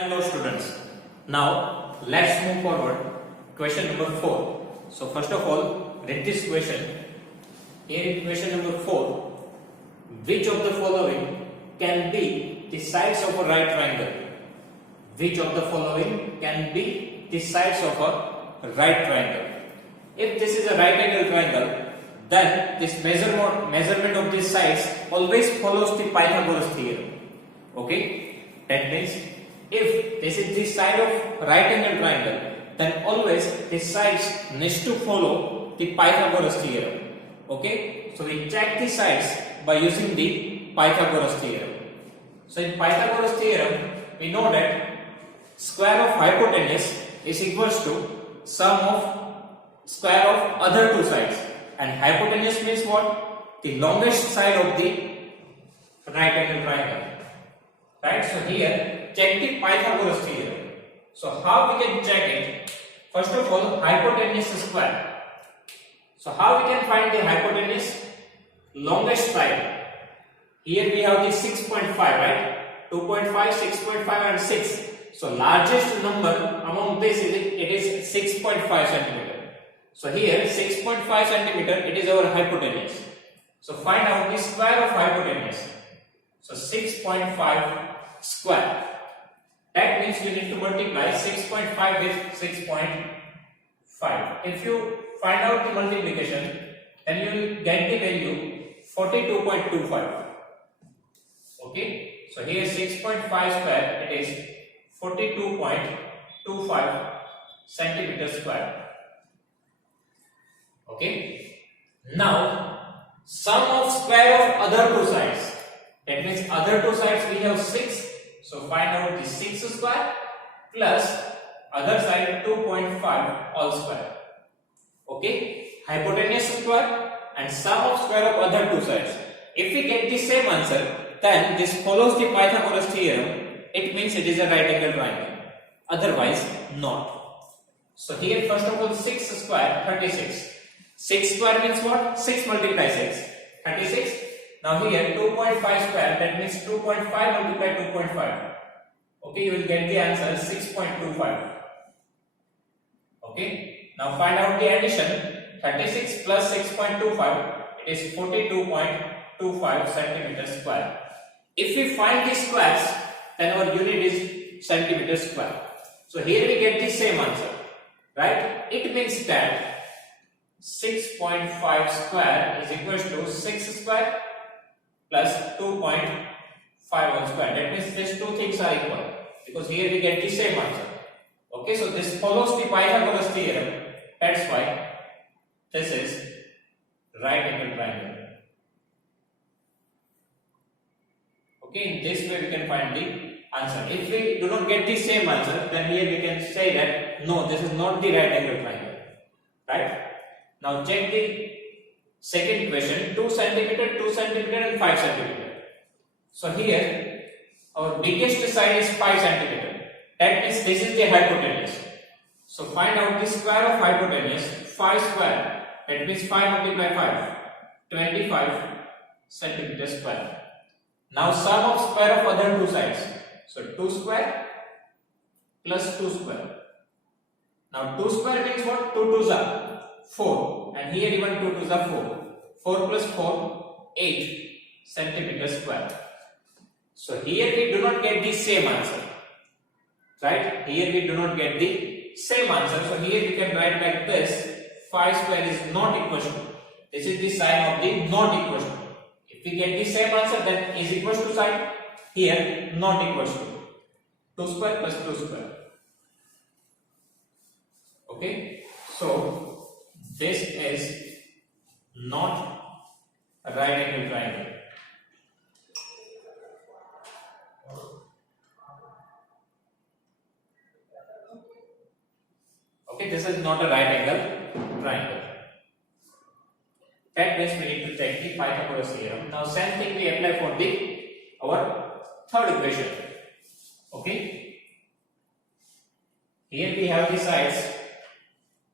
Hello students. Now let's move forward. Question number 4. So first of all, read this question. Here in question number 4, which of the following can be the sides of a right triangle? Which of the following can be the sides of a right triangle? If this is a right angle triangle, then this measurement of these sides always follows the Pythagoras theorem. Okay? That means if this is the side of right angle triangle, then always the sides needs to follow the Pythagoras theorem. Okay? So we check the sides by using the Pythagoras theorem. So in Pythagoras theorem, we know that square of hypotenuse is equals to sum of square of other two sides. And hypotenuse means what? The longest side of the right angle triangle. Right? So here, check the Pythagoras theorem. So how we can check it? First of all, hypotenuse square. So how we can find the hypotenuse? Longest side. Here we have the 6.5, right? 2.5, 6.5 and 6. So largest number among this is 6.5 centimeter. So here 6.5 centimeter, it is our hypotenuse. So find out the square of hypotenuse. So 6.5 square. That means you need to multiply 6.5 with 6.5. If you find out the multiplication, then you will get the value 42.25. Okay. So here 6.5 square, it is 42.25 centimeter square. Okay. Now sum of square of other two sides. That means other two sides we have 6. So find out the 6 square plus other side 2.5 all square. Okay. Hypotenuse square and sum of square of other two sides. If we get the same answer, then this follows the Pythagoras theorem. It means it is a right angle triangle. Otherwise, not. So here first of all 6 square 36. 6 square means what? 6 multiply 6. 36. Now here 2.5 square, that means 2.5 multiply 2.5. Okay, you will get the answer 6.25. Okay. Now find out the addition. 36 plus 6.25, it is 42.25 centimeter square. If we find the squares, then our unit is centimeter square. So here we get the same answer, right? It means that 6.5 square is equals to 6 square plus 2.51 square. That means these two things are equal, because here we get the same answer. Okay, so this follows the Pythagoras theorem. That's why this is right angle triangle. Okay, in this way we can find the answer. If we do not get the same answer, then here we can say that no, this is not the right angle triangle. Right? Now check the second question, 2 centimeter, 2 centimeter and 5 centimeter. So here our biggest side is 5 centimeter. That means this is the hypotenuse. So find out the square of hypotenuse, 5 square. That means 5 multiply 5, 25 centimeter square. Now sum of square of other two sides. So 2 square plus 2 square. Now 2 square means what? 2 2s are 4, and here even 2 2s are 4. 4 plus 4, 8 centimeter square. So here we do not get the same answer. Right? Here we do not get the same answer. So here we can write like this. 5 square is not equal to. This is the sign of the not equal to. If we get the same answer, then is equal to sign. Here not equal to. 2 square plus 2 square. Okay. So this is not a right angle triangle. Okay, this is not a right angle triangle. That means we need to check the Pythagoras theorem. Now same thing we apply for our third equation. Okay. Here we have the sides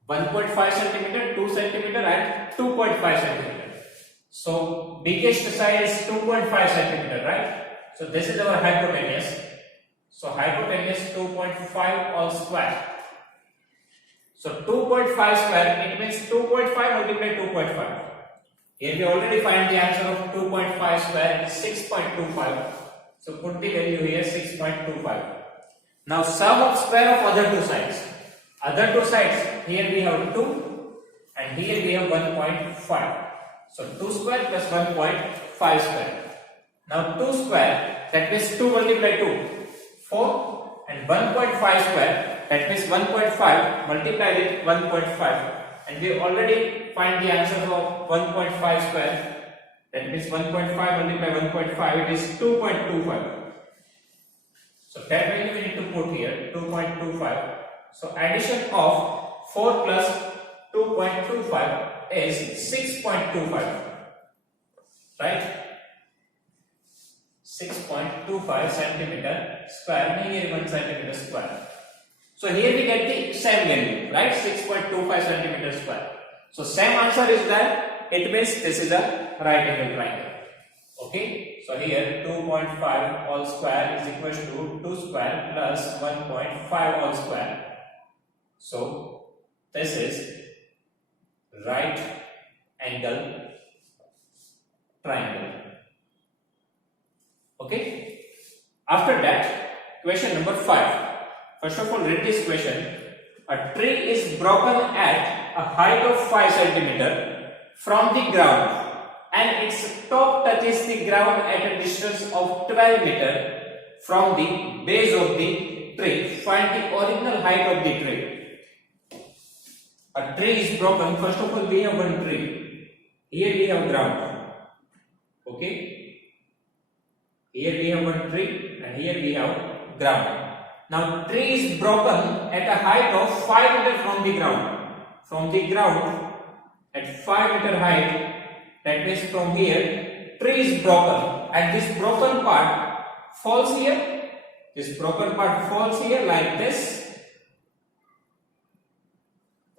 1.5 centimeter, 2 centimeter and 2.5 centimeter. So biggest side is 2.5 centimeter, right? So this is our hypotenuse. So hypotenuse 2.5 all square. So 2.5 square, it means 2.5 multiply 2.5. Here we already find the answer of 2.5 square, it is 6.25. So put the value here 6.25. Now sum of square of other two sides. Other two sides, here we have 2 and here we have 1.5. So 2 square plus 1.5 square. Now 2 square, that means 2 multiply 2, 4, and 1.5 square, that means 1.5 multiplied with 1.5, and we already find the answer of 1.5 square, that means 1.5 multiplied 1.5, it is 2.25. So that value we need to put here, 2.25. So addition of 4 plus 2.25 is 6.25, right? 6.25 centimeter square, here 1 centimeter square. So here we get the same value, right? 6.25 centimeter square. So same answer is there. It means this is a right angle triangle. Okay. So here 2.5 all square is equal to 2 square plus 1.5 all square. So this is right angle triangle. Okay. After that, question number 5. First of all, read this question. A tree is broken at a height of 5 centimeter from the ground and its top touches the ground at a distance of 12 meter from the base of the tree. Find the original height of the tree. A tree is broken. First of all, we have one tree. Here we have ground. Okay. Here we have one tree and here we have ground. Now tree is broken at a height of 5 meter from the ground. From the ground at 5 meter height, that means from here, tree is broken and this broken part falls here. This broken part falls here like this.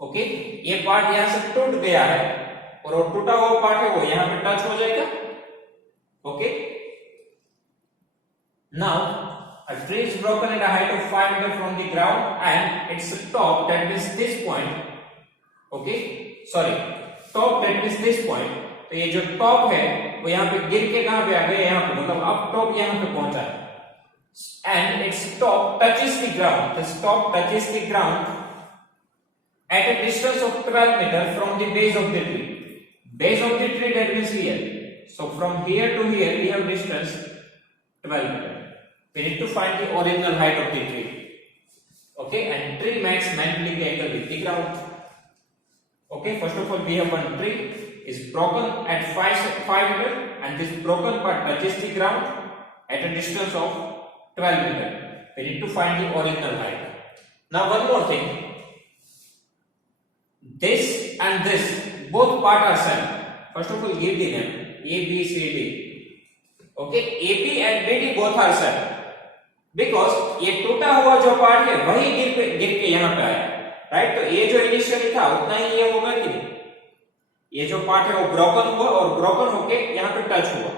Okay, ये part यहां से टूट गया है और वो टूटा हुआ पार्ट है वो यहां पे टच हो जाएगा. Okay, now a tree is broken at a height of 5 meter from the ground and its top, that means this point. Okay, sorry, top that means this point. तो ये जो टॉप है वो यहाँ पे गिर के कहां पे आ गया, यहाँ पे, मतलब अब टॉप यहाँ पे पहुंचा है. And its top touches the ground. This top touches the ground at a distance of 12 meter from the base of the tree. Base of the tree, that means here. So from here to here we have distance 12 meter. We need to find the original height of the tree. Okay, and tree makes 90 degree angle with the ground. Okay, first of all we have one tree is broken at 5 meter and this broken part touches the ground at a distance of 12 meter. We need to find the original height. Now one more thing. This and this both part are same. First of all give the name A, B, C, D. Okay, AB and BD both are same. Because ये टूटा हुआ जो part है वही गिर के यहाँ पे आया, राइट. तो ये जो इनिशियली था उतना ही ये होगा कि नहीं. ये जो पार्ट है वो ब्रोकन हुआ और ब्रोकन होके यहाँ पे टच हुआ,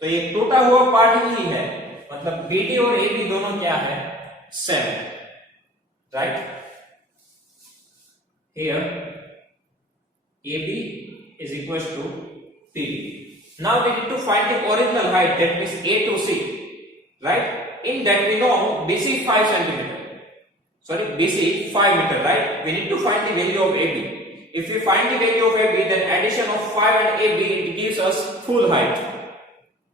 तो ये टूटा हुआ पार्ट ही है. मतलब बीडी और एबी दोनों क्या है, same, right. Here AB is equals to BD. Now we need to find the original height, that means A to C, right. In that we know BC 5 centimeter. Sorry, BC 5 meter, right? We need to find the value of AB. If we find the value of AB, then addition of 5 and AB, it gives us full height.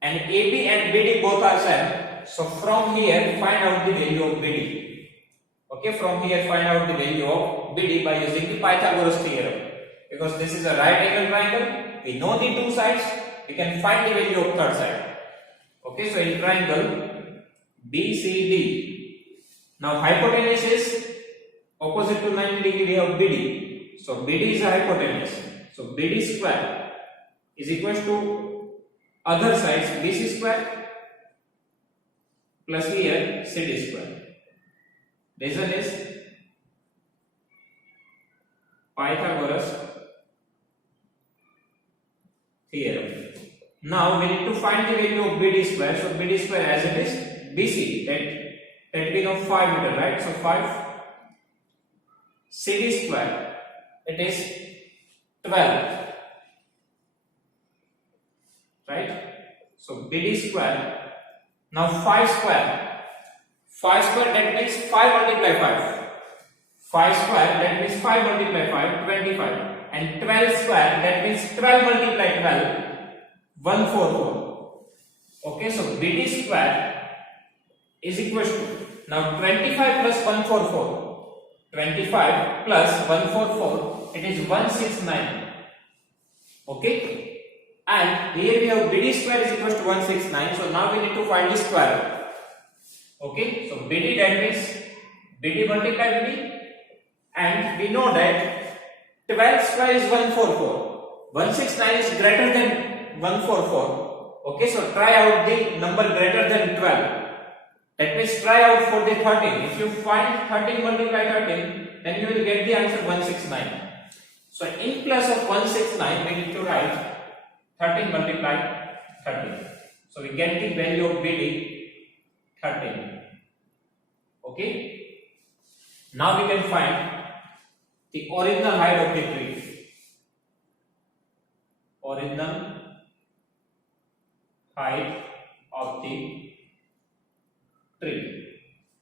And AB and BD both are same. So from here find out the value of BD. Okay, from here find out the value of BD by using the Pythagoras theorem. Because this is a right angle triangle, we know the two sides, we can find the value of third side. Okay, so in triangle BCD, now hypotenuse is opposite to 90 degree, we have BD. So BD is a hypotenuse. So BD square is equal to other sides BC square plus here CD square. Reason is Pythagoras theorem. Now we need to find the value of BD square. So BD square as it is BC, that that we know 5 meter, right? So 5 CD square, it is 12, right? So BD square, now 5 square, 5 square that means 5 multiply 5. 5 square that means 5 multiply 5, 25. And 12 square that means 12 multiply 12, 144. Okay, so BD square is equal to, now 25 plus 144. 25 plus 144, it is 169. Okay, and here we have BD square is equal to 169. So now we need to find the square. Okay, so BD that means BD multiply BD, and we know that 12 square is 144. 169 is greater than 144. Okay, so try out the number greater than 12. That means try out for the 13. If you find 13 multiply 13, then you will get the answer 169. So in place of 169, we need to write 13 multiply 13. So we get the value of BD 13. Okay. Now we can find the original height of the tree. Original height of the tree.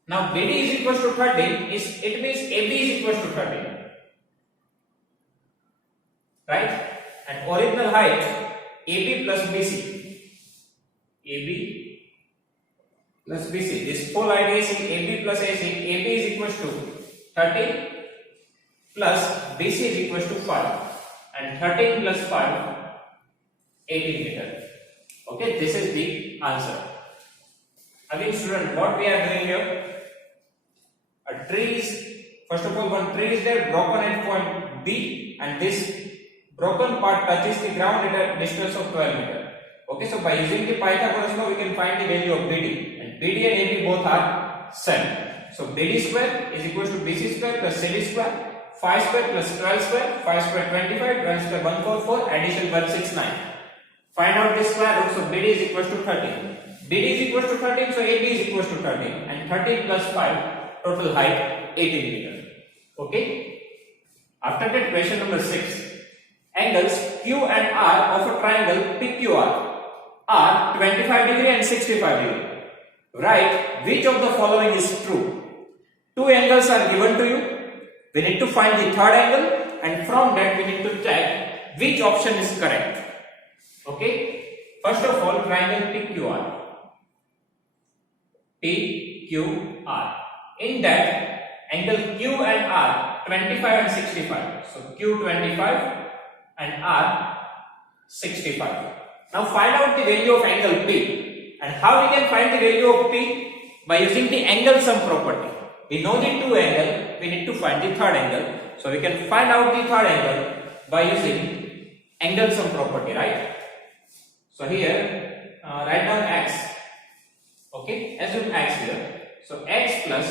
Now BD is equal to 13, it means AB is equal to 13. Right? And original height AB plus BC. AB plus BC. This whole idea is AB plus AC. AB is equal to 13 plus BC is equal to 5. And 13 plus 5, 18 meter. Okay, this is the answer. Again, student, what we are doing here? A tree is, first of all, one tree is there broken at point B, and this broken part touches the ground at a distance of 12 meter. Okay, so by using the Pythagoras law, we can find the value of BD, and BD and AB both are same. So BD square is equal to BC square plus CD square, 5 square plus 12 square, 5 square 25, 12 square 144, addition 169. Find out the square root, so BD is equal to 13. BD is equal to 13, so AB is equal to 13, and 13 plus 5, total height 18 meter. Okay. After that, question number 6. Angles Q and R of a triangle PQR are 25 degree and 65 degree. Write which of the following is true. Two angles are given to you. We need to find the third angle, and from that we need to check which option is correct. Okay. First of all, triangle PQR. PQR. In that, angle Q and R 25 and 65. So Q 25 and R 65. Now find out the value of angle P. And how we can find the value of P? By using the angle sum property. We know the two angle, we need to find the third angle. So we can find out the third angle by using angle sum property, right? So here, write down x. Okay, assume x here. So x plus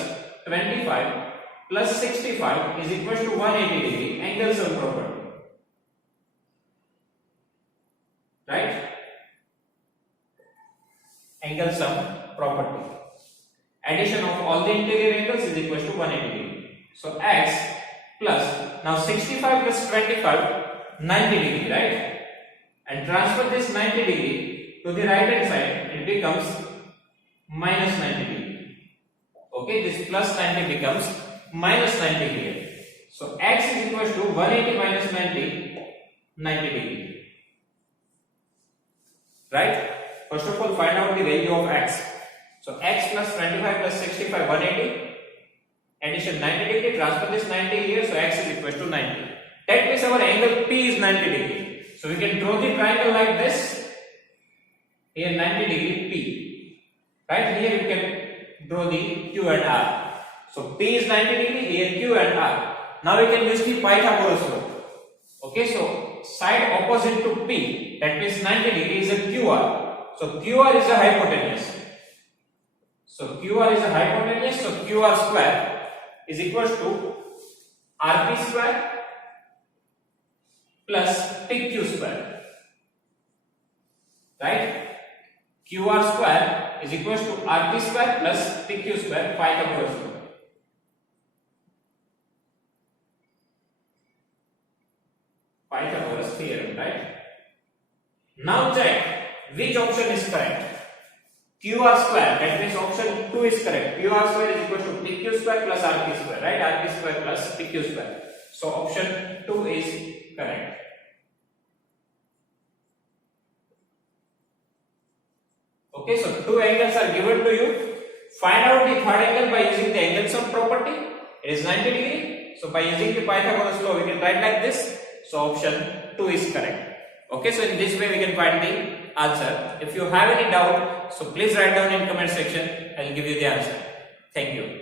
25 plus 65 is equal to 180 degree, angle sum property. Right? Angle sum property. Addition of all the interior angles is equal to 180 degree. So x plus, now 65 plus 25, 90 degree, right? And transfer this 90 degree to the right hand side, it becomes minus 90 degree. Okay, this plus 90 becomes minus 90 degree. So x is equal to 180 minus 90, 90 degree. Right? First of all, find out the value of x. So x plus 25 plus 65, 180. Addition 90 degree, transfer this 90 here, so x is equal to 90. That means our angle P is 90 degree. So we can draw the triangle like this. Here 90 degree P. Right? Here we can draw the Q and R. So P is 90 degree, here Q and R. Now we can use the Pythagoras law. Okay, so side opposite to P, that means 90 degree, is a QR. So QR is a hypotenuse. So QR is a hypotenuse, so QR square is equal to RP square plus PQ square. Right? QR square is is equals to RP square plus PQ square Pythagoras law. Pythagoras theorem, right? Now check which option is correct. QR square, that means option 2 is correct. QR square is equal to PQ square plus RP square, right? RP square plus PQ square. So option 2 is correct. Okay, so two angles are given to you. Find out the third angle by using the angle sum property. It is 90 degree. So by using the Pythagoras law, we can write like this. So option 2 is correct. Okay, so in this way we can find the answer. If you have any doubt, so please write down in comment section. I will give you the answer. Thank you.